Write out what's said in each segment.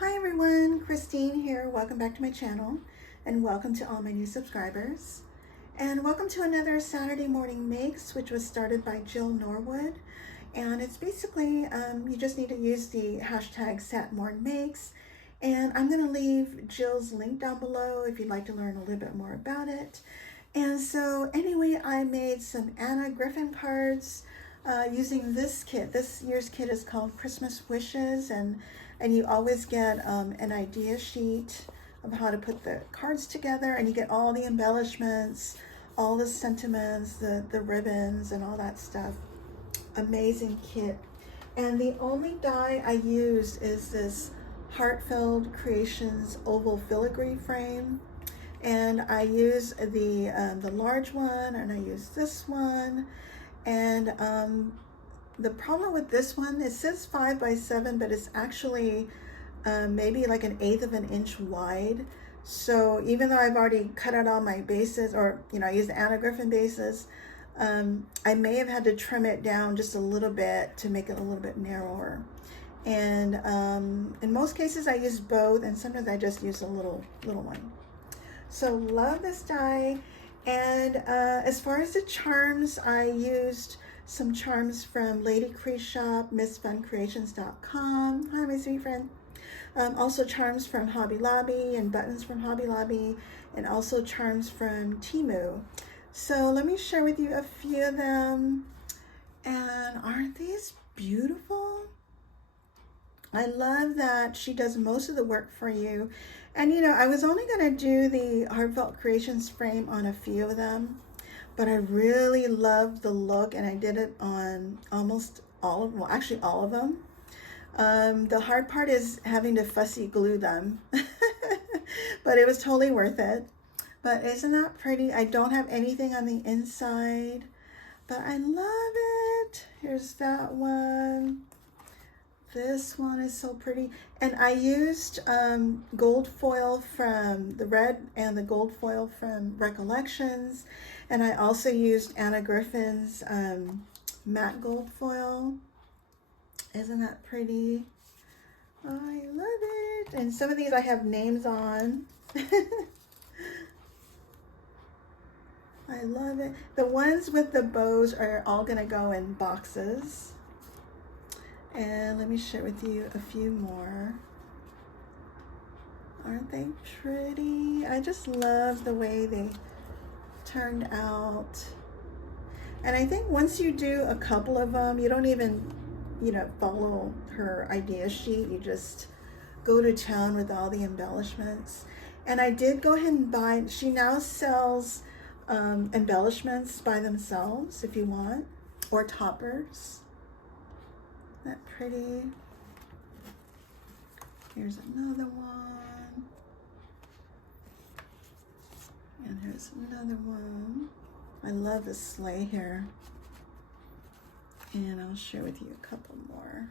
Hi everyone, Christine here. Welcome back to my channel and welcome to all my new subscribers. And welcome to another Saturday morning makes, which was started by Jill Norwood. And it's basically, you just need to use the hashtag satmornmakes. And I'm gonna leave Jill's link down below if you'd like to learn a little bit more about it. And so anyway, I made some Anna Griffin cards using this kit. This year's kit is called Christmas Wishes, and you always get an idea sheet of how to put the cards together, and you get all the embellishments, all the sentiments, the ribbons and all that stuff. Amazing kit. And the only die I used is this Heartfelt Creations oval filigree frame. And I use the large one, and I use this one. And the problem with this one, it says 5 by 7, but it's actually maybe like 1/8 of an inch wide. So even though I've already cut out all my bases, or I use the Anna Griffin bases, I may have had to trim it down just a little bit to make it a little bit narrower. And in most cases I use both, and sometimes I just use a little one. So love this die. And as far as the charms, I used some charms from Lady Cree Shop, MissFunCreations.com. Hi, my sweet friend. Also charms from Hobby Lobby and buttons from Hobby Lobby, and also charms from Temu. So let me share with you a few of them. And aren't these beautiful? I love that she does most of the work for you. And I was only going to do the Heartfelt Creations frame on a few of them, but I really loved the look, and I did it on almost all of them, well, actually all of them. The hard part is having to fussy glue them, but it was totally worth it. But isn't that pretty? I don't have anything on the inside, but I love it. Here's that one. This one is so pretty. And I used gold foil from the red and the gold foil from Recollections. And I also used Anna Griffin's matte gold foil. Isn't that pretty? I love it. And some of these I have names on. I love it. The ones with the bows are all gonna go in boxes. And let me share with you a few more. Aren't they pretty? I just love the way they turned out. And I think once you do a couple of them, you don't even, follow her idea sheet. You just go to town with all the embellishments. And I did go ahead and buy, she now sells embellishments by themselves if you want, or toppers. That pretty. Here's another one. And here's another one. I love this sleigh here. And I'll share with you a couple more.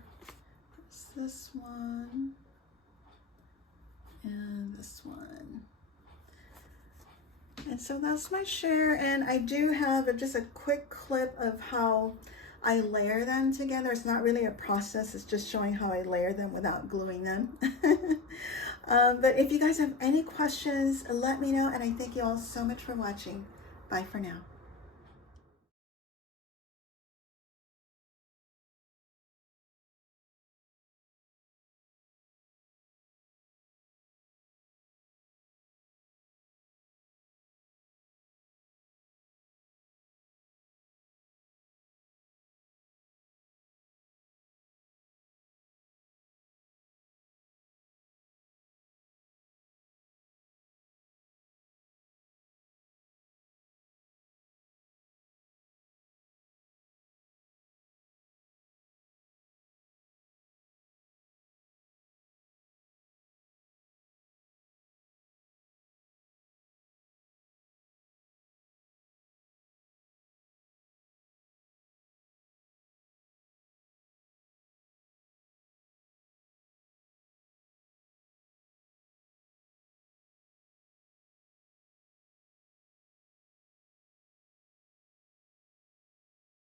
There's this one. And this one. And so that's my share. And I do have just a quick clip of how I layer them together. It's not really a process, it's just showing how I layer them without gluing them. But if you guys have any questions, let me know, and I thank you all so much for watching. Bye for now.